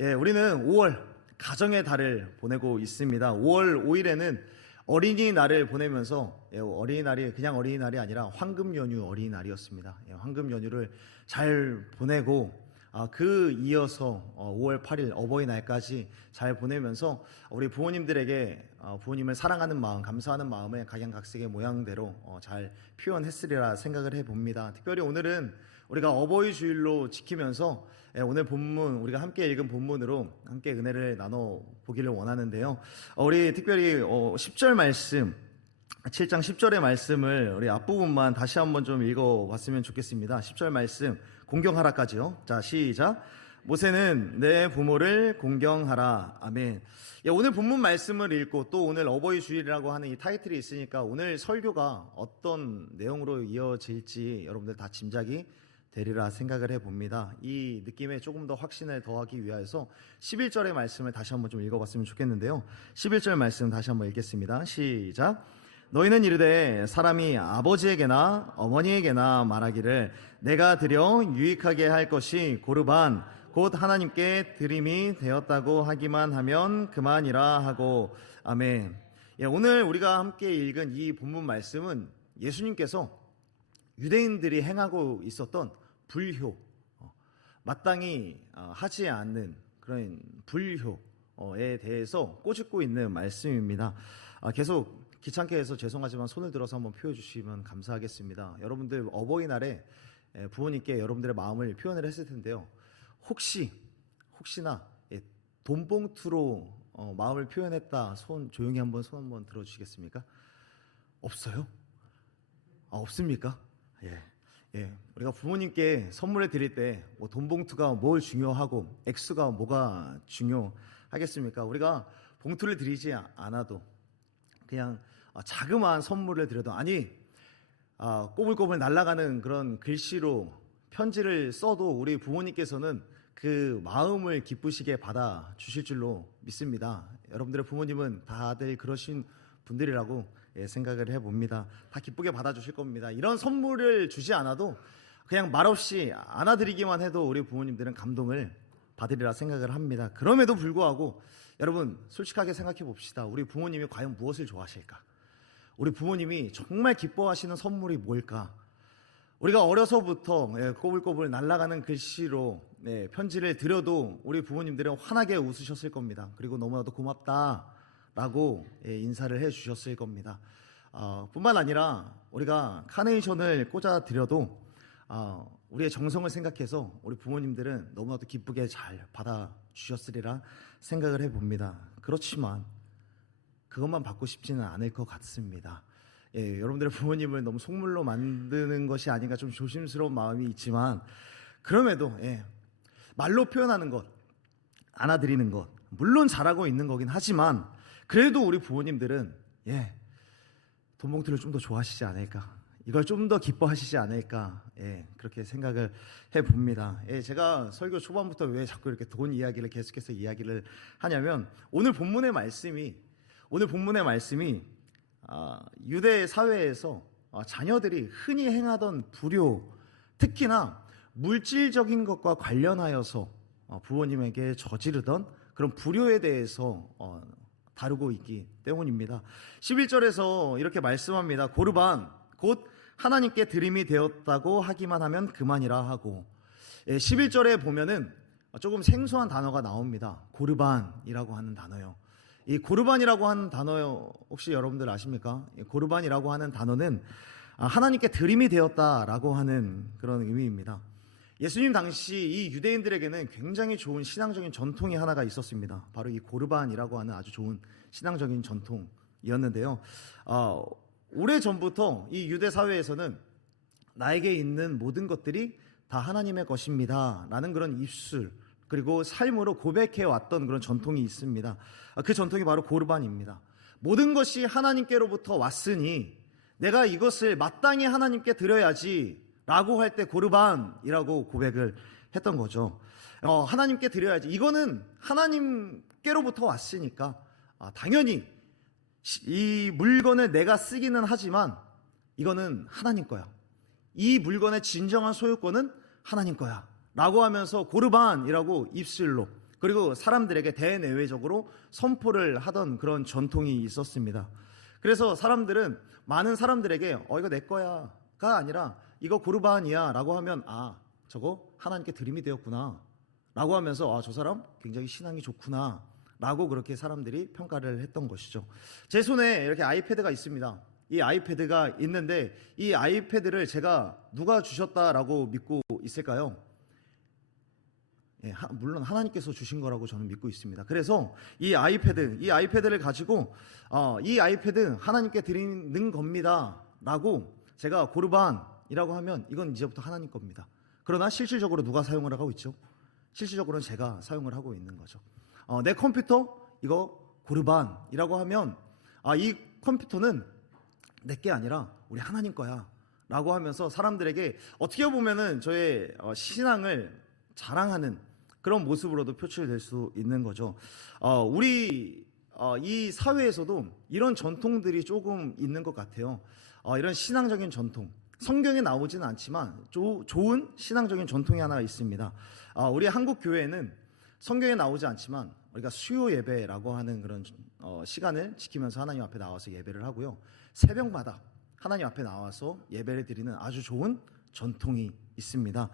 우리는 5월 가정의 달을 보내고 있습니다. 5월 5일에는 어린이날을 보내면서 어린이날이 그냥 어린이날이 아니라 황금 연휴 어린이날이었습니다. 황금 연휴를 잘 보내고 그 이어서 5월 8일 어버이날까지 잘 보내면서 우리 부모님들에게 부모님을 사랑하는 마음, 감사하는 마음을 각양각색의 모양대로 잘 표현했으리라 생각을 해봅니다. 특별히 오늘은 우리가 어버이 주일로 지키면서 오늘 본문, 우리가 함께 읽은 본문으로 함께 은혜를 나눠보기를 원하는데요. 우리 특별히 10절 말씀, 7장 10절의 말씀을 우리 앞부분만 다시 한번 좀 읽어봤으면 좋겠습니다. 10절 말씀 공경하라까지요. 자, 시작. 모세는 내 부모를 공경하라. 아멘. 오늘 본문 말씀을 읽고 또 오늘 어버이 주일이라고 하는 이 타이틀이 있으니까 오늘 설교가 어떤 내용으로 이어질지 여러분들 다 짐작이 되리라 생각을 해봅니다. 이 느낌에 조금 더 확신을 더하기 위해서 11절의 말씀을 다시 한번 좀 읽어봤으면 좋겠는데요. 11절 말씀 다시 한번 읽겠습니다. 시작. 너희는 이르되 사람이 아버지에게나 어머니에게나 말하기를 내가 드려 유익하게 할 것이 고르반 곧 하나님께 드림이 되었다고 하기만 하면 그만이라 하고. 아멘. 오늘 우리가 함께 읽은 이 본문 말씀은 예수님께서 유대인들이 행하고 있었던 불효, 마땅히 하지 않는 그런 불효에 대해서 꼬집고 있는 말씀입니다. 계속 귀찮게 해서 죄송하지만 손을 들어서 한번 표해 주시면 감사하겠습니다. 여러분들 어버이날에 부모님께 여러분들의 마음을 표현을 했을 텐데요. 혹시나 돈봉투로 마음을 표현했다, 조용히 한번 손 한번 들어주시겠습니까? 없어요? 없습니까? 우리가 부모님께 선물을 드릴 때 돈봉투가 뭘 중요하고 액수가 뭐가 중요하겠습니까? 우리가 봉투를 드리지 않아도 그냥 자그마한 선물을 드려도 꼬불꼬불 날아가는 그런 글씨로 편지를 써도 우리 부모님께서는 그 마음을 기쁘시게 받아주실 줄로 믿습니다. 여러분들의 부모님은 다들 그러신 분들이라고 생각을 해봅니다. 다 기쁘게 받아주실 겁니다. 이런 선물을 주지 않아도 그냥 말없이 안아드리기만 해도 우리 부모님들은 감동을 받으리라 생각을 합니다. 그럼에도 불구하고 여러분 솔직하게 생각해 봅시다. 우리 부모님이 과연 무엇을 좋아하실까? 우리 부모님이 정말 기뻐하시는 선물이 뭘까? 우리가 어려서부터 꼬불꼬불 날아가는 글씨로 편지를 드려도 우리 부모님들은 환하게 웃으셨을 겁니다. 그리고 너무나도 고맙다라고 인사를 해주셨을 겁니다. 뿐만 아니라 우리가 카네이션을 꽂아 드려도 우리의 정성을 생각해서 우리 부모님들은 너무나도 기쁘게 잘 받아주셨으리라 생각을 해봅니다. 그렇지만 그것만 받고 싶지는 않을 것 같습니다. 여러분들의 부모님을 너무 속물로 만드는 것이 아닌가 좀 조심스러운 마음이 있지만 그럼에도 말로 표현하는 것, 안아드리는 것 물론 잘하고 있는 거긴 하지만 그래도 우리 부모님들은 돈봉투를 좀 더 좋아하시지 않을까, 이걸 좀 더 기뻐하시지 않을까, 그렇게 생각을 해봅니다. 제가 설교 초반부터 왜 자꾸 이렇게 돈 이야기를 계속해서 이야기를 하냐면 오늘 본문의 말씀이 유대 사회에서 자녀들이 흔히 행하던 불효, 특히나 물질적인 것과 관련하여서 부모님에게 저지르던 그런 불효에 대해서 다루고 있기 때문입니다. 11절에서 이렇게 말씀합니다. 고르반 곧 하나님께 드림이 되었다고 하기만 하면 그만이라 하고. 11절에 보면은 조금 생소한 단어가 나옵니다. 고르반이라고 하는 단어요. 이 고르반이라고 하는 단어 혹시 여러분들 아십니까? 고르반이라고 하는 단어는 하나님께 드림이 되었다라고 하는 그런 의미입니다. 예수님 당시 이 유대인들에게는 굉장히 좋은 신앙적인 전통이 하나가 있었습니다. 바로 이 고르반이라고 하는 아주 좋은 신앙적인 전통이었는데요. 오래전부터 이 유대 사회에서는 나에게 있는 모든 것들이 다 하나님의 것입니다 라는 그런 입술 그리고 삶으로 고백해왔던 그런 전통이 있습니다. 그 전통이 바로 고르반입니다. 모든 것이 하나님께로부터 왔으니 내가 이것을 마땅히 하나님께 드려야지 라고 할 때 고르반이라고 고백을 했던 거죠. 하나님께 드려야지, 이거는 하나님께로부터 왔으니까 당연히 이 물건을 내가 쓰기는 하지만 이거는 하나님 거야, 이 물건의 진정한 소유권은 하나님 거야 라고 하면서 고르반이라고 입술로 그리고 사람들에게 대내외적으로 선포를 하던 그런 전통이 있었습니다. 그래서 사람들은 많은 사람들에게 이거 내 거야가 아니라 이거 고르반이야 라고 하면 저거 하나님께 드림이 되었구나 라고 하면서 저 사람 굉장히 신앙이 좋구나 라고 그렇게 사람들이 평가를 했던 것이죠. 제 손에 이렇게 아이패드가 있습니다. 이 아이패드가 있는데 이 아이패드를 제가 누가 주셨다라고 믿고 있을까요? 물론 하나님께서 주신 거라고 저는 믿고 있습니다. 그래서 이 아이패드를 가지고 이 아이패드 하나님께 드리는 겁니다 라고 제가 고르반이라고 하면 이건 이제부터 하나님 겁니다. 그러나 실질적으로 누가 사용을 하고 있죠? 실질적으로는 제가 사용을 하고 있는 거죠. 내 컴퓨터 이거 고르반이라고 하면 이 컴퓨터는 내 게 아니라 우리 하나님 거야 라고 하면서 사람들에게 어떻게 보면은 저의 신앙을 자랑하는 그런 모습으로도 표출될 수 있는 거죠. 우리 이 사회에서도 이런 전통들이 조금 있는 것 같아요. 이런 신앙적인 전통, 성경에 나오지는 않지만 좋은 신앙적인 전통이 하나 있습니다. 우리 한국 교회에는 성경에 나오지 않지만 우리가 수요 예배라고 하는 그런 시간을 지키면서 하나님 앞에 나와서 예배를 하고요. 새벽마다 하나님 앞에 나와서 예배를 드리는 아주 좋은 전통이 있습니다.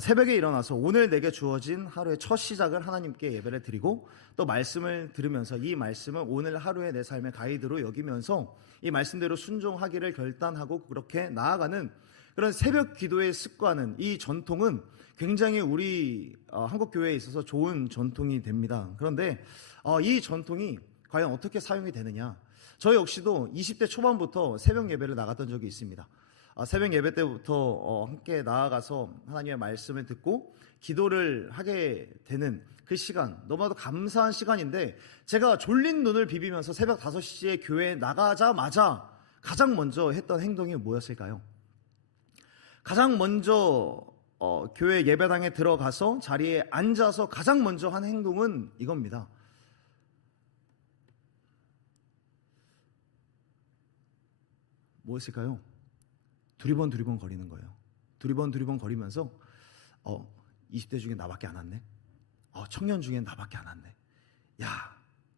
새벽에 일어나서 오늘 내게 주어진 하루의 첫 시작을 하나님께 예배를 드리고 또 말씀을 들으면서 이 말씀을 오늘 하루의 내 삶의 가이드로 여기면서 이 말씀대로 순종하기를 결단하고 그렇게 나아가는 그런 새벽 기도의 습관은, 이 전통은 굉장히 우리 한국 교회에 있어서 좋은 전통이 됩니다. 그런데 이 전통이 과연 어떻게 사용이 되느냐? 저 역시도 20대 초반부터 새벽 예배를 나갔던 적이 있습니다. 새벽 예배 때부터 함께 나아가서 하나님의 말씀을 듣고 기도를 하게 되는 그 시간, 너무나도 감사한 시간인데 제가 졸린 눈을 비비면서 새벽 5시에 교회에 나가자마자 가장 먼저 했던 행동이 뭐였을까요? 가장 먼저 교회 예배당에 들어가서 자리에 앉아서 가장 먼저 한 행동은 이겁니다. 뭐였을까요? 두리번 거리는 거예요. 두리번 거리면서 20대 중에 나밖에 안 왔네. 청년 중에 나밖에 안 왔네. 야,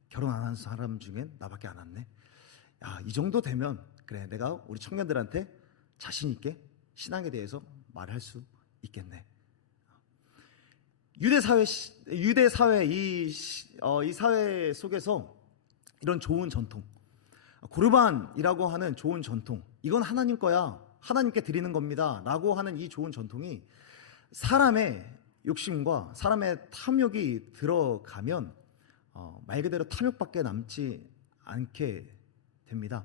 결혼 안 한 사람 중에 나밖에 안 왔네. 야, 이 정도 되면 그래, 내가 우리 청년들한테 자신 있게 신앙에 대해서 말할 수 있겠네. 유대 사회 이 사회 속에서 이런 좋은 전통, 고르반이라고 하는 좋은 전통, 이건 하나님 거야, 하나님께 드리는 겁니다 라고 하는 이 좋은 전통이 사람의 욕심과 사람의 탐욕이 들어가면 말 그대로 탐욕밖에 남지 않게 됩니다.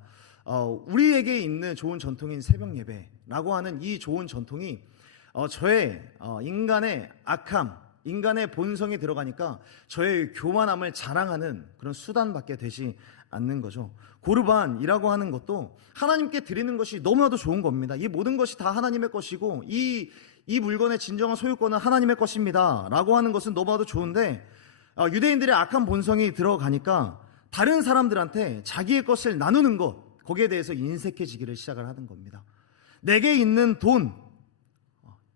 우리에게 있는 좋은 전통인 새벽 예배라고 하는 이 좋은 전통이 저의 인간의 악함, 인간의 본성이 들어가니까 저의 교만함을 자랑하는 그런 수단밖에 되지 않는 거죠. 고르반이라고 하는 것도 하나님께 드리는 것이 너무나도 좋은 겁니다. 이 모든 것이 다 하나님의 것이고 이 물건의 진정한 소유권은 하나님의 것입니다 라고 하는 것은 너무나도 좋은데 유대인들의 악한 본성이 들어가니까 다른 사람들한테 자기의 것을 나누는 것, 거기에 대해서 인색해지기를 시작을 하는 겁니다. 내게 있는 돈,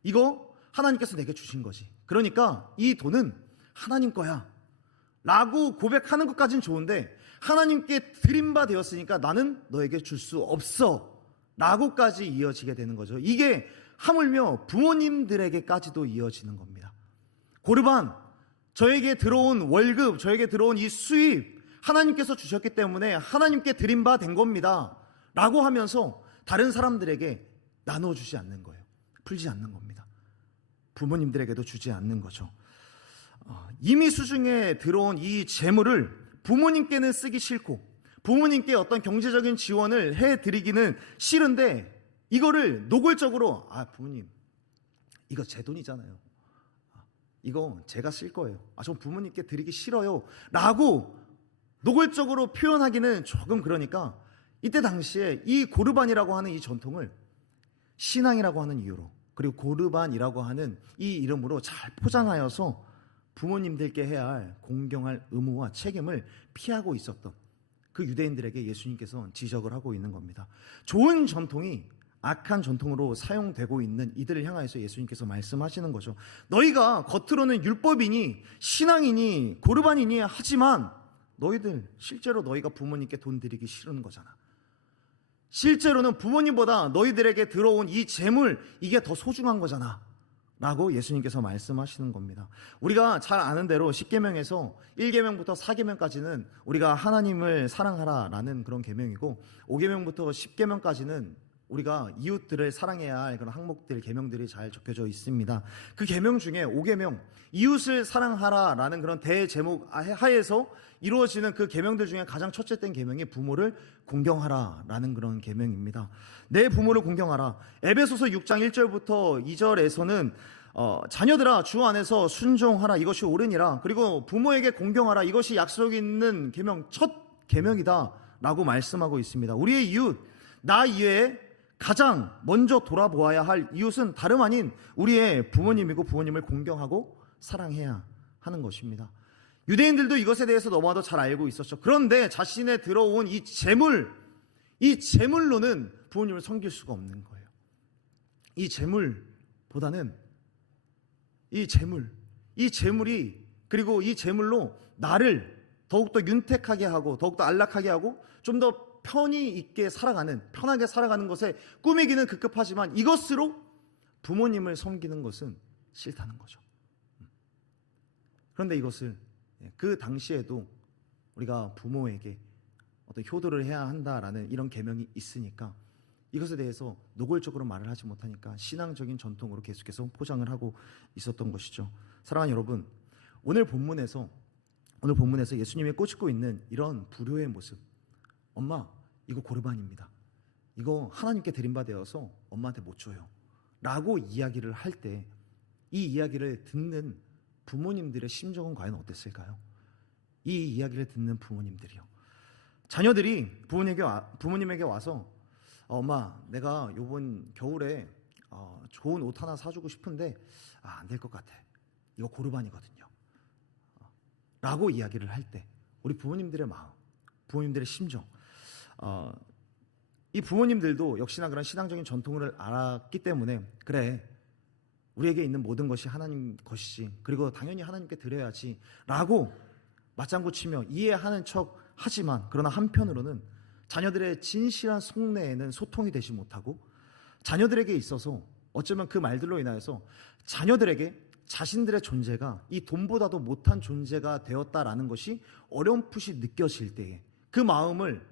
이거 하나님께서 내게 주신 거지, 그러니까 이 돈은 하나님 거야 라고 고백하는 것까지는 좋은데 하나님께 드린 바 되었으니까 나는 너에게 줄 수 없어 라고까지 이어지게 되는 거죠. 이게 하물며 부모님들에게까지도 이어지는 겁니다. 고르반, 저에게 들어온 월급, 저에게 들어온 이 수입 하나님께서 주셨기 때문에 하나님께 드린 바 된 겁니다 라고 하면서 다른 사람들에게 나눠주지 않는 거예요. 풀지 않는 겁니다. 부모님들에게도 주지 않는 거죠. 이미 수중에 들어온 이 재물을 부모님께는 쓰기 싫고 부모님께 어떤 경제적인 지원을 해드리기는 싫은데 이거를 노골적으로 부모님 이거 제 돈이잖아요, 이거 제가 쓸 거예요, 저 부모님께 드리기 싫어요 라고 노골적으로 표현하기는 조금 그러니까 이때 당시에 이 고르반이라고 하는 이 전통을 신앙이라고 하는 이유로, 그리고 고르반이라고 하는 이 이름으로 잘 포장하여서 부모님들께 해야 할 공경할 의무와 책임을 피하고 있었던 그 유대인들에게 예수님께서 지적을 하고 있는 겁니다. 좋은 전통이 악한 전통으로 사용되고 있는 이들을 향하여서 예수님께서 말씀하시는 거죠. 너희가 겉으로는 율법이니 신앙이니 고르반이니 하지만 너희들 실제로 너희가 부모님께 돈 드리기 싫은 거잖아. 실제로는 부모님보다 너희들에게 들어온 이 재물, 이게 더 소중한 거잖아 라고 예수님께서 말씀하시는 겁니다. 우리가 잘 아는 대로 10계명에서 1계명부터 4계명까지는 우리가 하나님을 사랑하라 라는 그런 계명이고, 5계명부터 10계명까지는 우리가 이웃들을 사랑해야 할 그런 항목들, 계명들이 잘 적혀져 있습니다. 그 계명 중에 5계명, 이웃을 사랑하라 라는 그런 대제목 하에서 이루어지는 그 계명들 중에 가장 첫째 된 계명이 부모를 공경하라 라는 그런 계명입니다. 내 부모를 공경하라. 에베소서 6장 1절부터 2절에서는 자녀들아 주 안에서 순종하라, 이것이 옳으니라. 그리고 부모에게 공경하라, 이것이 약속 있는 계명, 첫 계명이다 라고 말씀하고 있습니다. 우리의 이웃, 나 이외에 가장 먼저 돌아보아야 할 이웃은 다름 아닌 우리의 부모님이고, 부모님을 공경하고 사랑해야 하는 것입니다. 유대인들도 이것에 대해서 너무나도 잘 알고 있었죠. 그런데 자신에 들어온 이 재물로는 부모님을 섬길 수가 없는 거예요. 이 재물보다는 이 재물이, 그리고 이 재물로 나를 더욱더 윤택하게 하고 더욱더 안락하게 하고 좀 더 편하게 살아가는 것에 꾸미기는 급급하지만 이것으로 부모님을 섬기는 것은 싫다는 거죠. 그런데 이것을 그 당시에도 우리가 부모에게 어떤 효도를 해야 한다라는 이런 계명이 있으니까 이것에 대해서 노골적으로 말을 하지 못하니까 신앙적인 전통으로 계속해서 포장을 하고 있었던 것이죠. 사랑하는 여러분, 오늘 본문에서 예수님이 꼬집고 있는 이런 불효의 모습, 엄마 이거 고르반입니다, 이거 하나님께 드린 바 되어서 엄마한테 못 줘요 라고 이야기를 할 때 이 이야기를 듣는 부모님들의 심정은 과연 어땠을까요? 이 이야기를 듣는 부모님들이요, 자녀들이 부모님에게 와서 엄마 내가 요번 겨울에 좋은 옷 하나 사주고 싶은데 안 될 것 같아, 이거 고르반이거든요 라고 이야기를 할 때 우리 부모님들의 마음, 부모님들의 심정, 이 부모님들도 역시나 그런 신앙적인 전통을 알았기 때문에 그래, 우리에게 있는 모든 것이 하나님 것이지, 그리고 당연히 하나님께 드려야지 라고 맞장구 치며 이해하는 척 하지만, 그러나 한편으로는 자녀들의 진실한 속내에는 소통이 되지 못하고 자녀들에게 있어서 어쩌면 그 말들로 인하여서 자녀들에게 자신들의 존재가 이 돈보다도 못한 존재가 되었다라는 것이 어렴풋이 느껴질 때에 그 마음을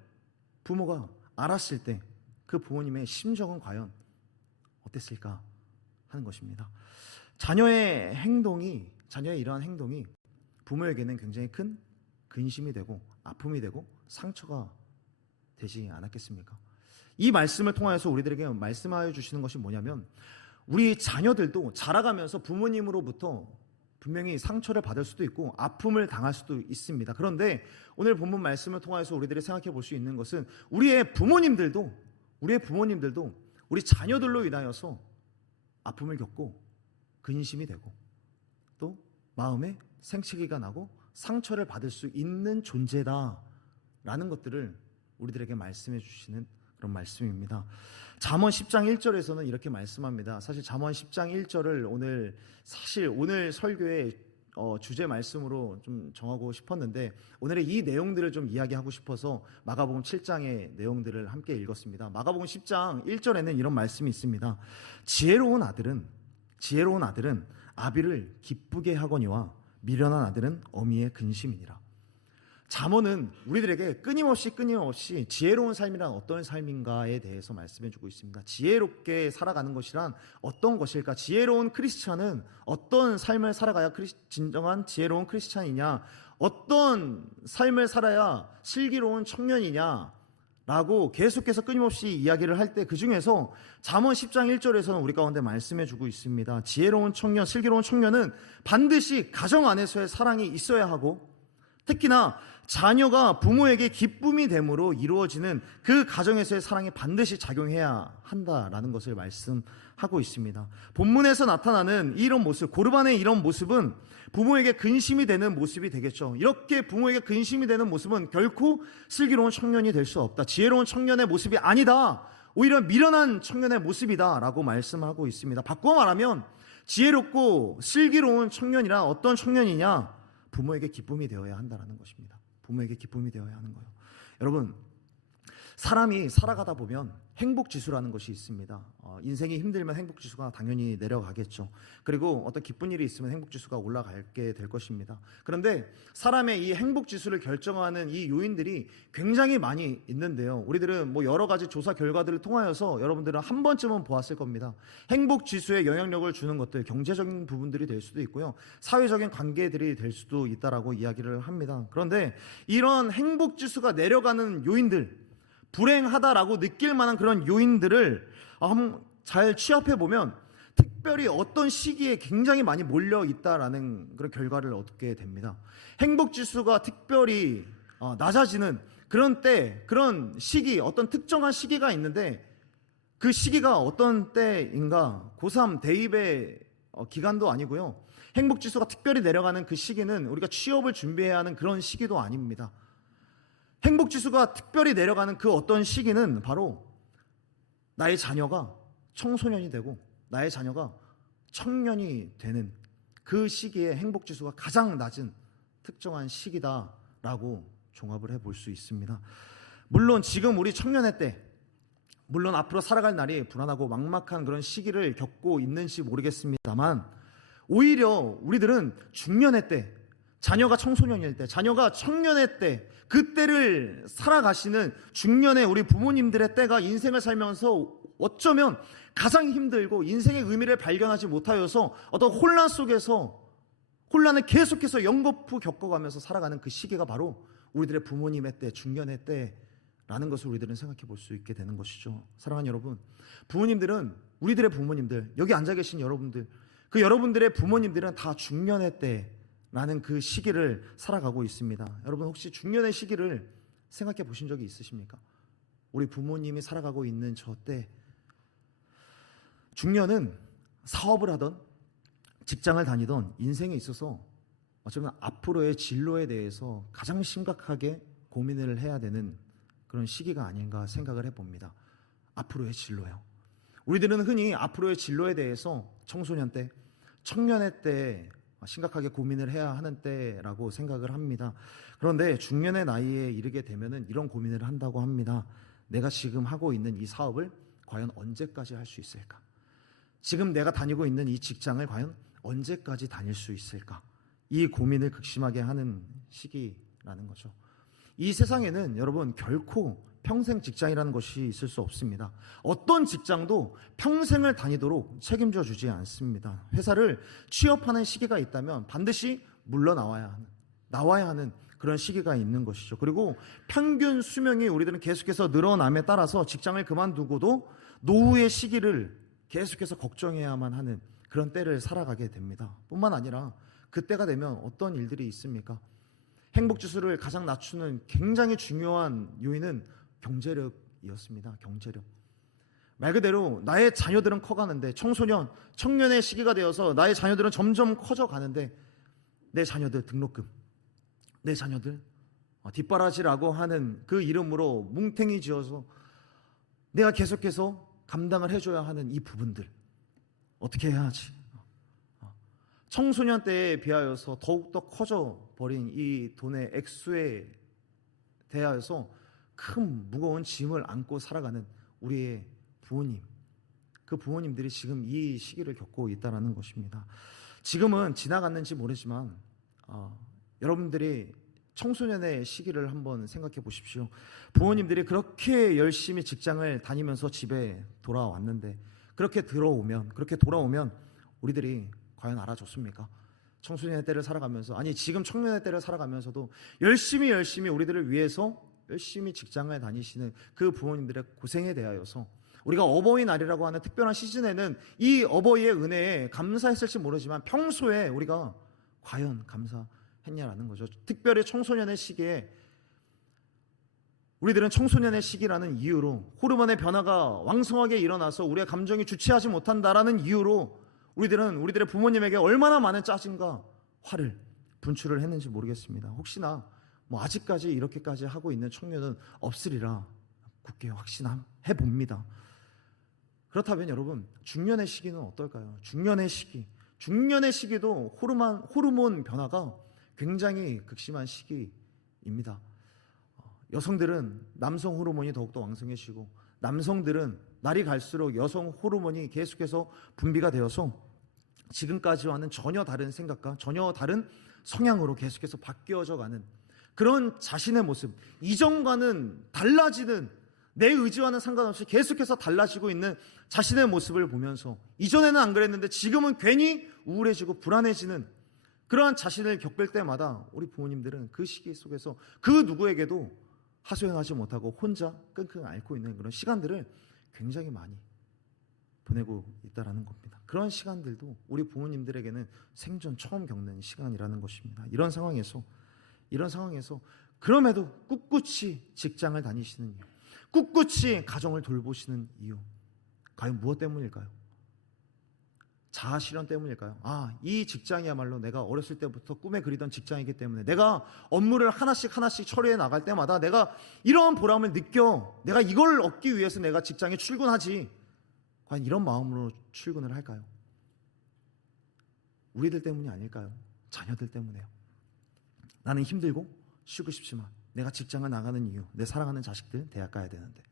부모가 알았을 때 그 부모님의 심정은 과연 어땠을까 하는 것입니다. 자녀의 이러한 행동이 부모에게는 굉장히 큰 근심이 되고 아픔이 되고 상처가 되지 않았겠습니까? 이 말씀을 통하여서 우리들에게 말씀하여 주시는 것이 뭐냐면, 우리 자녀들도 자라가면서 부모님으로부터 분명히 상처를 받을 수도 있고 아픔을 당할 수도 있습니다. 그런데 오늘 본문 말씀을 통해서 우리들이 생각해 볼 수 있는 것은 우리의 부모님들도 우리 자녀들로 인하여서 아픔을 겪고 근심이 되고 또 마음에 생채기가 나고 상처를 받을 수 있는 존재다라는 것들을 우리들에게 말씀해 주시는 그런 말씀입니다. 잠언 10장 1절에서는 이렇게 말씀합니다. 사실 잠언 10장 1절을 오늘 설교의 주제 말씀으로 좀 정하고 싶었는데 오늘의 이 내용들을 좀 이야기하고 싶어서 마가복음 7장의 내용들을 함께 읽었습니다. 마가복음 10장 1절에는 이런 말씀이 있습니다. 지혜로운 아들은 아비를 기쁘게 하거니와 미련한 아들은 어미의 근심이니라. 잠언은 우리들에게 끊임없이 지혜로운 삶이란 어떤 삶인가에 대해서 말씀해주고 있습니다. 지혜롭게 살아가는 것이란 어떤 것일까? 지혜로운 크리스찬은 어떤 삶을 살아가야 진정한 지혜로운 크리스찬이냐? 어떤 삶을 살아야 슬기로운 청년이냐? 라고 계속해서 끊임없이 이야기를 할 때 그 중에서 잠언 10장 1절에서는 우리 가운데 말씀해주고 있습니다. 지혜로운 청년, 슬기로운 청년은 반드시 가정 안에서의 사랑이 있어야 하고 특히나 자녀가 부모에게 기쁨이 됨으로 이루어지는 그 가정에서의 사랑이 반드시 작용해야 한다라는 것을 말씀하고 있습니다. 본문에서 나타나는 이런 모습, 고르반의 이런 모습은 부모에게 근심이 되는 모습이 되겠죠. 이렇게 부모에게 근심이 되는 모습은 결코 슬기로운 청년이 될 수 없다, 지혜로운 청년의 모습이 아니다, 오히려 미련한 청년의 모습이다라고 말씀하고 있습니다. 바꾸어 말하면 지혜롭고 슬기로운 청년이란 어떤 청년이냐? 부모에게 기쁨이 되어야 한다는 것입니다. 부모에게 기쁨이 되어야 하는 거예요. 여러분, 사람이 살아가다 보면 행복지수라는 것이 있습니다. 인생이 힘들면 행복지수가 당연히 내려가겠죠. 그리고 어떤 기쁜 일이 있으면 행복지수가 올라가게 될 것입니다. 그런데 사람의 이 행복지수를 결정하는 이 요인들이 굉장히 많이 있는데요. 우리들은 뭐 여러 가지 조사 결과들을 통하여서 여러분들은 한 번쯤은 보았을 겁니다. 행복지수에 영향력을 주는 것들, 경제적인 부분들이 될 수도 있고요. 사회적인 관계들이 될 수도 있다라고 이야기를 합니다. 그런데 이런 행복지수가 내려가는 요인들, 불행하다라고 느낄 만한 그런 요인들을 잘 취합해 보면 특별히 어떤 시기에 굉장히 많이 몰려 있다라는 그런 결과를 얻게 됩니다. 행복지수가 특별히 낮아지는 그런 때, 그런 시기, 어떤 특정한 시기가 있는데 그 시기가 어떤 때인가? 고3 대입의 기간도 아니고요. 행복지수가 특별히 내려가는 그 시기는 우리가 취업을 준비해야 하는 그런 시기도 아닙니다. 행복지수가 특별히 내려가는 그 어떤 시기는 바로 나의 자녀가 청소년이 되고 나의 자녀가 청년이 되는 그 시기에 행복지수가 가장 낮은 특정한 시기다라고 종합을 해볼 수 있습니다. 물론 지금 우리 청년의 때, 물론 앞으로 살아갈 날이 불안하고 막막한 그런 시기를 겪고 있는지 모르겠습니다만 오히려 우리들은 중년의 때, 자녀가 청소년일 때, 자녀가 청년의 때, 그때를 살아가시는 중년의 우리 부모님들의 때가 인생을 살면서 어쩌면 가장 힘들고 인생의 의미를 발견하지 못하여서 어떤 혼란 속에서 혼란을 계속해서 연거푸 겪어가면서 살아가는 그 시기가 바로 우리들의 부모님의 때, 중년의 때라는 것을 우리들은 생각해 볼 수 있게 되는 것이죠. 사랑하는 여러분, 부모님들은, 우리들의 부모님들, 여기 앉아 계신 여러분들, 그 여러분들의 부모님들은 다 중년의 때 라는 그 시기를 살아가고 있습니다. 여러분, 혹시 중년의 시기를 생각해 보신 적이 있으십니까? 우리 부모님이 살아가고 있는 저 때, 중년은 사업을 하던, 직장을 다니던 인생에 있어서 어쩌면 앞으로의 진로에 대해서 가장 심각하게 고민을 해야 되는 그런 시기가 아닌가 생각을 해봅니다. 앞으로의 진로요. 우리들은 흔히 앞으로의 진로에 대해서 청소년 때, 청년의 때 심각하게 고민을 해야 하는 때라고 생각을 합니다. 그런데 중년의 나이에 이르게 되면은 이런 고민을 한다고 합니다. 내가 지금 하고 있는 이 사업을 과연 언제까지 할 수 있을까? 지금 내가 다니고 있는 이 직장을 과연 언제까지 다닐 수 있을까? 이 고민을 극심하게 하는 시기라는 거죠. 이 세상에는 여러분 결코 평생 직장이라는 것이 있을 수 없습니다. 어떤 직장도 평생을 다니도록 책임져 주지 않습니다. 회사를 취업하는 시기가 있다면 반드시 물러나와야 하는 그런 시기가 있는 것이죠. 그리고 평균 수명이 우리들은 계속해서 늘어남에 따라서 직장을 그만두고도 노후의 시기를 계속해서 걱정해야만 하는 그런 때를 살아가게 됩니다. 뿐만 아니라 그때가 되면 어떤 일들이 있습니까? 행복지수를 가장 낮추는 굉장히 중요한 요인은 경제력이었습니다. 경제력. 말 그대로 나의 자녀들은 커가는데, 청소년, 청년의 시기가 되어서 나의 자녀들은 점점 커져가는데 내 자녀들 등록금, 내 자녀들 뒷바라지라고 하는 그 이름으로 뭉탱이 지어서 내가 계속해서 감당을 해줘야 하는 이 부분들 어떻게 해야 하지? 청소년 때에 비하여서 더욱더 커져 버린 이 돈의 액수에 대하여서 큰 무거운 짐을 안고 살아가는 우리의 부모님, 그 부모님들이 지금 이 시기를 겪고 있다는 것입니다. 지금은 지나갔는지 모르지만 여러분들이 청소년의 시기를 한번 생각해 보십시오. 부모님들이 그렇게 열심히 직장을 다니면서 집에 돌아왔는데 그렇게 돌아오면 우리들이 과연 알아줬습니까? 청소년의 때를 살아가면서, 아니 지금 청년의 때를 살아가면서도 열심히 우리들을 위해서 열심히 직장을 다니시는 그 부모님들의 고생에 대하여서 우리가 어버이날이라고 하는 특별한 시즌에는 이 어버이의 은혜에 감사했을지 모르지만 평소에 우리가 과연 감사했냐라는 거죠. 특별히 청소년의 시기에 우리들은 청소년의 시기라는 이유로 호르몬의 변화가 왕성하게 일어나서 우리의 감정이 주체하지 못한다라는 이유로 우리들은 우리들의 부모님에게 얼마나 많은 짜증과 화를 분출을 했는지 모르겠습니다. 혹시나 아직까지 이렇게까지 하고 있는 청년은 없으리라 굳게 확신해 봅니다. 그렇다면 여러분, 중년의 시기는 어떨까요? 중년의 시기도 호르몬 변화가 굉장히 극심한 시기입니다. 여성들은 남성 호르몬이 더욱더 왕성해지고, 남성들은 날이 갈수록 여성 호르몬이 계속해서 분비가 되어서 지금까지와는 전혀 다른 생각과 전혀 다른 성향으로 계속해서 바뀌어져 가는 그런 자신의 모습, 이전과는 달라지는, 내 의지와는 상관없이 계속해서 달라지고 있는 자신의 모습을 보면서, 이전에는 안 그랬는데 지금은 괜히 우울해지고 불안해지는 그러한 자신을 겪을 때마다 우리 부모님들은 그 시기 속에서 그 누구에게도 하소연하지 못하고 혼자 끙끙 앓고 있는 그런 시간들을 굉장히 많이 보내고 있다라는 겁니다. 그런 시간들도 우리 부모님들에게는 생전 처음 겪는 시간이라는 것입니다. 이런 상황에서 그럼에도 꿋꿋이 직장을 다니시는 이유, 꿋꿋이 가정을 돌보시는 이유, 과연 무엇 때문일까요? 자아실현 때문일까요? 이 직장이야말로 내가 어렸을 때부터 꿈에 그리던 직장이기 때문에 내가 업무를 하나씩 처리해 나갈 때마다 내가 이러한 보람을 느껴, 내가 이걸 얻기 위해서 내가 직장에 출근하지, 과연 이런 마음으로 출근을 할까요? 우리들 때문이 아닐까요? 자녀들 때문에요. 나는 힘들고 쉬고 싶지만 내가 직장을 나가는 이유, 내 사랑하는 자식들 대학 가야 되는데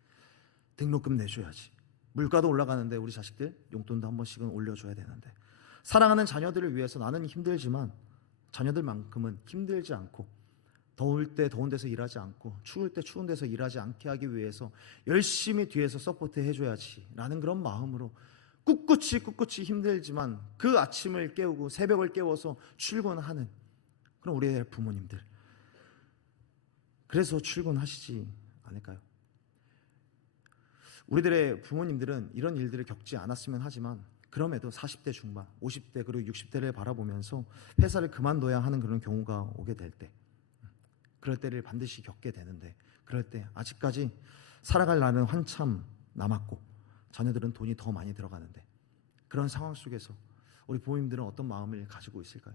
등록금 내줘야지, 물가도 올라가는데 우리 자식들 용돈도 한 번씩은 올려줘야 되는데, 사랑하는 자녀들을 위해서 나는 힘들지만 자녀들만큼은 힘들지 않고, 더울 때 더운 데서 일하지 않고 추울 때 추운 데서 일하지 않게 하기 위해서 열심히 뒤에서 서포트 해줘야지 라는 그런 마음으로 꿋꿋이 힘들지만 그 아침을 깨우고 새벽을 깨워서 출근하는 그런 우리의 부모님들, 그래서 출근하시지 않을까요? 우리들의 부모님들은 이런 일들을 겪지 않았으면 하지만 그럼에도 40대 중반, 50대 그리고 60대를 바라보면서 회사를 그만둬야 하는 그런 경우가 오게 될 때, 그럴 때를 반드시 겪게 되는데, 그럴 때 아직까지 살아갈 날은 한참 남았고 자녀들은 돈이 더 많이 들어가는데, 그런 상황 속에서 우리 부모님들은 어떤 마음을 가지고 있을까요?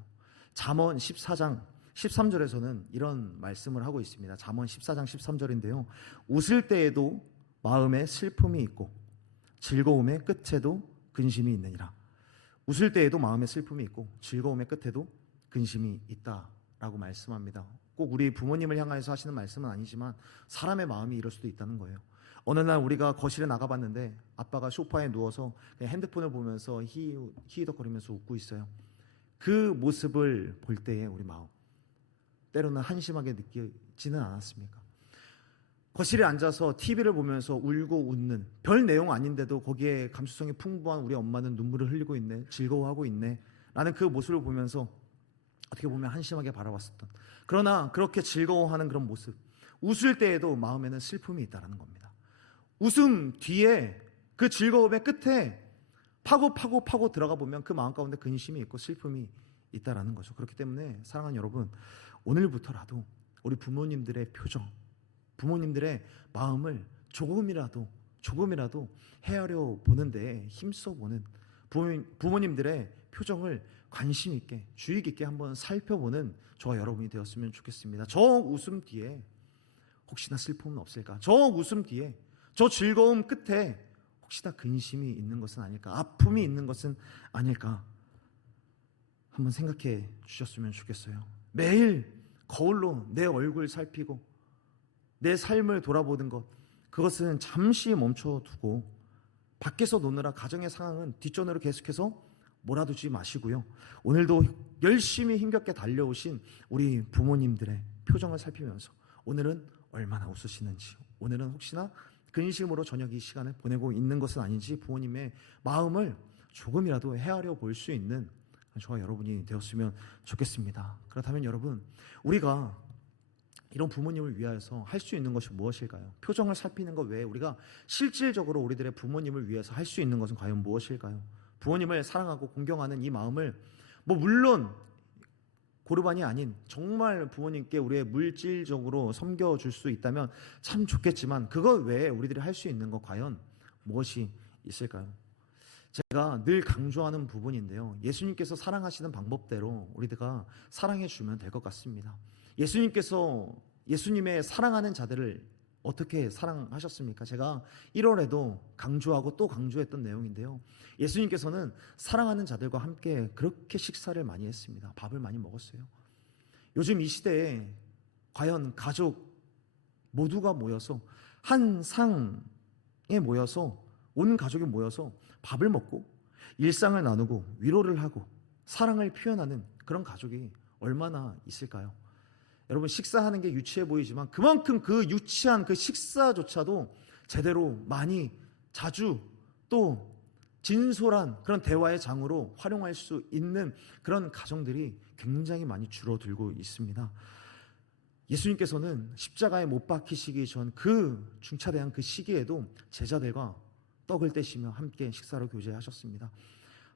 잠언 14장 13절에서는 이런 말씀을 하고 있습니다. 잠언 14장 13절인데요. 웃을 때에도 마음에 슬픔이 있고 즐거움의 끝에도 근심이 있느니라. 웃을 때에도 마음에 슬픔이 있고 즐거움의 끝에도 근심이 있다라고 말씀합니다. 꼭 우리 부모님을 향해서 하시는 말씀은 아니지만 사람의 마음이 이럴 수도 있다는 거예요. 어느 날 우리가 거실에 나가봤는데 아빠가 소파에 누워서 그냥 핸드폰을 보면서 히히덕거리면서 웃고 있어요. 그 모습을 볼 때의 우리 마음, 때로는 한심하게 느끼지는 않았습니까? 거실에 앉아서 TV를 보면서 울고 웃는, 별 내용 아닌데도 거기에 감수성이 풍부한 우리 엄마는 눈물을 흘리고 있네, 즐거워하고 있네 라는 그 모습을 보면서 어떻게 보면 한심하게 바라봤었던, 그러나 그렇게 즐거워하는 그런 모습, 웃을 때에도 마음에는 슬픔이 있다는 겁니다. 웃음 뒤에, 그 즐거움의 끝에 파고 들어가 보면 그 마음 가운데 근심이 있고 슬픔이 있다라는 거죠. 그렇기 때문에 사랑하는 여러분, 오늘부터라도 우리 부모님들의 표정, 부모님들의 마음을 조금이라도 헤아려 보는데 힘써보는, 부모님들의 표정을 관심 있게, 주의 깊게 한번 살펴보는 저와 여러분이 되었으면 좋겠습니다. 저 웃음 뒤에 혹시나 슬픔은 없을까? 저 웃음 뒤에, 저 즐거움 끝에 혹시나 근심이 있는 것은 아닐까? 아픔이 있는 것은 아닐까? 한번 생각해 주셨으면 좋겠어요. 매일 거울로 내 얼굴 살피고 내 삶을 돌아보는 것, 그것은 잠시 멈춰두고 밖에서 노느라 가정의 상황은 뒷전으로 계속해서 몰아두지 마시고요. 오늘도 열심히 힘겹게 달려오신 우리 부모님들의 표정을 살피면서 오늘은 얼마나 웃으시는지, 오늘은 혹시나 근심으로 저녁 이 시간을 보내고 있는 것은 아닌지 부모님의 마음을 조금이라도 헤아려 볼 수 있는 저와 여러분이 되었으면 좋겠습니다. 그렇다면 여러분, 우리가 이런 부모님을 위하여서 할 수 있는 것이 무엇일까요? 표정을 살피는 것 외에 우리가 실질적으로 우리들의 부모님을 위해서 할 수 있는 것은 과연 무엇일까요? 부모님을 사랑하고 공경하는 이 마음을, 물론 고르반이 아닌 정말 부모님께 우리의 물질적으로 섬겨줄 수 있다면 참 좋겠지만, 그것 외에 우리들이 할 수 있는 것 과연 무엇이 있을까요? 제가 늘 강조하는 부분인데요, 예수님께서 사랑하시는 방법대로 우리가 사랑해 주면 될 것 같습니다. 예수님께서 예수님의 사랑하는 자들을 어떻게 사랑하셨습니까? 제가 1월에도 강조하고 또 강조했던 내용인데요. 예수님께서는 사랑하는 자들과 함께 그렇게 식사를 많이 했습니다. 밥을 많이 먹었어요. 요즘 이 시대에 과연 가족 모두가 모여서 한 상에 모여서 온 가족이 모여서 밥을 먹고 일상을 나누고 위로를 하고 사랑을 표현하는 그런 가족이 얼마나 있을까요? 여러분, 식사하는 게 유치해 보이지만 그만큼 그 유치한 그 식사조차도 제대로 많이 자주 또 진솔한 그런 대화의 장으로 활용할 수 있는 그런 가정들이 굉장히 많이 줄어들고 있습니다. 예수님께서는 십자가에 못 박히시기 전 그 중차대한 그 시기에도 제자들과 떡을 떼시며 함께 식사로 교제하셨습니다.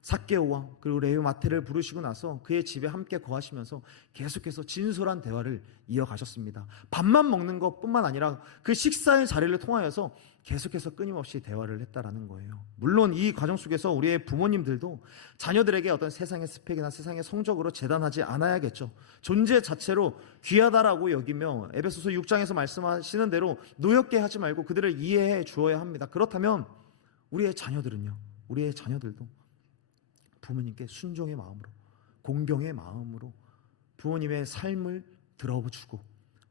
삭개오와 그리고 레위 마태를 부르시고 나서 그의 집에 함께 거하시면서 계속해서 진솔한 대화를 이어가셨습니다. 밥만 먹는 것뿐만 아니라 그 식사의 자리를 통하여서 계속해서 끊임없이 대화를 했다라는 거예요. 물론 이 과정 속에서 우리의 부모님들도 자녀들에게 어떤 세상의 스펙이나 세상의 성적으로 재단하지 않아야겠죠. 존재 자체로 귀하다라고 여기며 에베소서 6장에서 말씀하시는 대로 노엽게 하지 말고 그들을 이해해 주어야 합니다. 그렇다면 우리의 자녀들은요, 우리의 자녀들도 부모님께 순종의 마음으로, 공경의 마음으로 부모님의 삶을 들어주고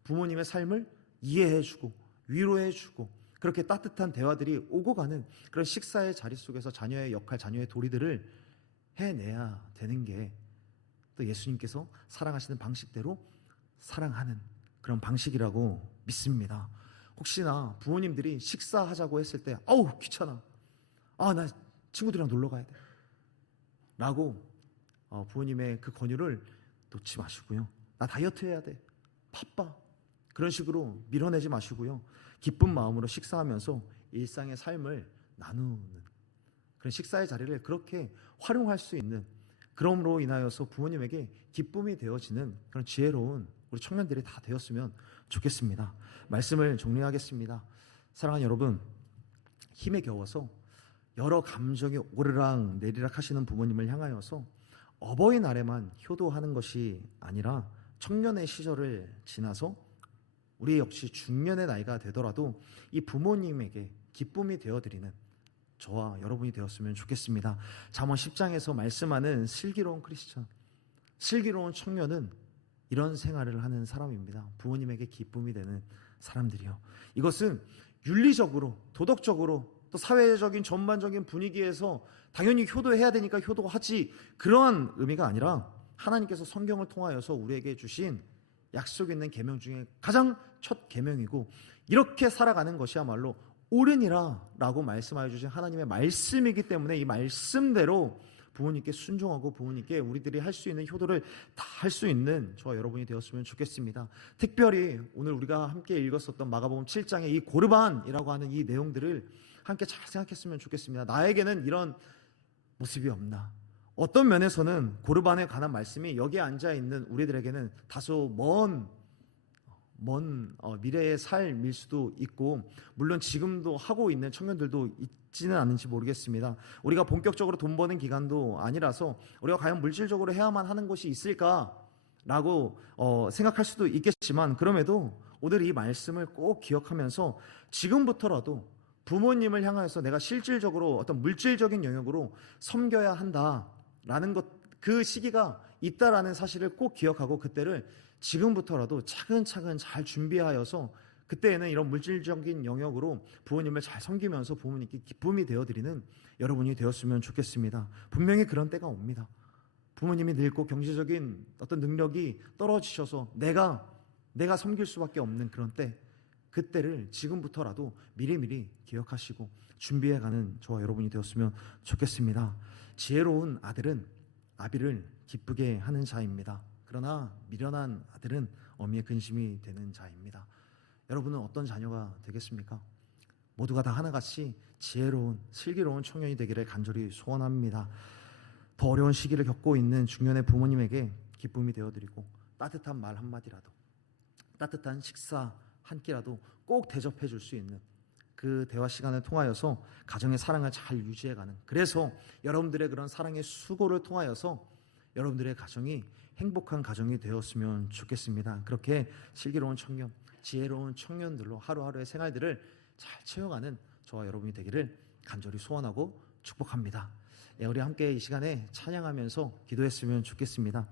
부모님의 삶을 이해해주고 위로해주고 그렇게 따뜻한 대화들이 오고 가는 그런 식사의 자리 속에서 자녀의 역할, 자녀의 도리들을 해내야 되는 게 또 예수님께서 사랑하시는 방식대로 사랑하는 그런 방식이라고 믿습니다. 혹시나 부모님들이 식사하자고 했을 때 아우 귀찮아, 나 친구들이랑 놀러 가야 돼 라고 부모님의 그 권유를 놓지 마시고요. 나 다이어트 해야 돼, 바빠, 그런 식으로 밀어내지 마시고요. 기쁜 마음으로 식사하면서 일상의 삶을 나누는 그런 식사의 자리를 그렇게 활용할 수 있는, 그럼으로 인하여서 부모님에게 기쁨이 되어지는 그런 지혜로운 우리 청년들이 다 되었으면 좋겠습니다. 말씀을 정리하겠습니다. 사랑하는 여러분, 힘에 겨워서 여러 감정이 오르락 내리락 하시는 부모님을 향하여서 어버이날에만 효도하는 것이 아니라 청년의 시절을 지나서 우리 역시 중년의 나이가 되더라도 이 부모님에게 기쁨이 되어드리는 저와 여러분이 되었으면 좋겠습니다. 잠언 10장에서 말씀하는 슬기로운 크리스천, 슬기로운 청년은 이런 생활을 하는 사람입니다. 부모님에게 기쁨이 되는 사람들이요. 이것은 윤리적으로, 도덕적으로, 또 사회적인 전반적인 분위기에서 당연히 효도해야 되니까 효도하지, 그러한 의미가 아니라 하나님께서 성경을 통하여서 우리에게 주신 약속 있는 계명 중에 가장 첫 계명이고, 이렇게 살아가는 것이야말로 옳으니라 라고 말씀하여 주신 하나님의 말씀이기 때문에 이 말씀대로 부모님께 순종하고 부모님께 우리들이 할 수 있는 효도를 다 할 수 있는 저와 여러분이 되었으면 좋겠습니다. 특별히 오늘 우리가 함께 읽었었던 마가복음 7장의 이 고르반이라고 하는 이 내용들을 함께 잘 생각했으면 좋겠습니다. 나에게는 이런 모습이 없나? 어떤 면에서는 고르반에 관한 말씀이 여기에 앉아있는 우리들에게는 다소 먼 미래의 삶일 수도 있고, 물론 지금도 하고 있는 청년들도 있지는 않은지 모르겠습니다. 우리가 본격적으로 돈 버는 기간도 아니라서 우리가 과연 물질적으로 해야만 하는 것이 있을까라고 생각할 수도 있겠지만, 그럼에도 오늘 이 말씀을 꼭 기억하면서 지금부터라도 부모님을 향하여서 내가 실질적으로 어떤 물질적인 영역으로 섬겨야 한다라는 것, 그 시기가 있다라는 사실을 꼭 기억하고 그때를 지금부터라도 차근차근 잘 준비하여서 그때에는 이런 물질적인 영역으로 부모님을 잘 섬기면서 부모님께 기쁨이 되어드리는 여러분이 되었으면 좋겠습니다. 분명히 그런 때가 옵니다. 부모님이 늙고 경제적인 어떤 능력이 떨어지셔서 내가 섬길 수밖에 없는 그런 때, 그때를 지금부터라도 미리미리 기억하시고 준비해가는 저와 여러분이 되었으면 좋겠습니다. 지혜로운 아들은 아비를 기쁘게 하는 자입니다. 그러나 미련한 아들은 어미의 근심이 되는 자입니다. 여러분은 어떤 자녀가 되겠습니까? 모두가 다 하나같이 지혜로운 슬기로운 청년이 되기를 간절히 소원합니다. 더 어려운 시기를 겪고 있는 중년의 부모님에게 기쁨이 되어드리고 따뜻한 말 한마디라도, 따뜻한 식사 한 끼라도 꼭 대접해 줄 수 있는 그 대화 시간을 통하여서 가정의 사랑을 잘 유지해가는, 그래서 여러분들의 그런 사랑의 수고를 통하여서 여러분들의 가정이 행복한 가정이 되었으면 좋겠습니다. 그렇게 슬기로운 청년, 지혜로운 청년들로 하루하루의 생활들을 잘 채워가는 저와 여러분이 되기를 간절히 소원하고 축복합니다. 우리 함께 이 시간에 찬양하면서 기도했으면 좋겠습니다.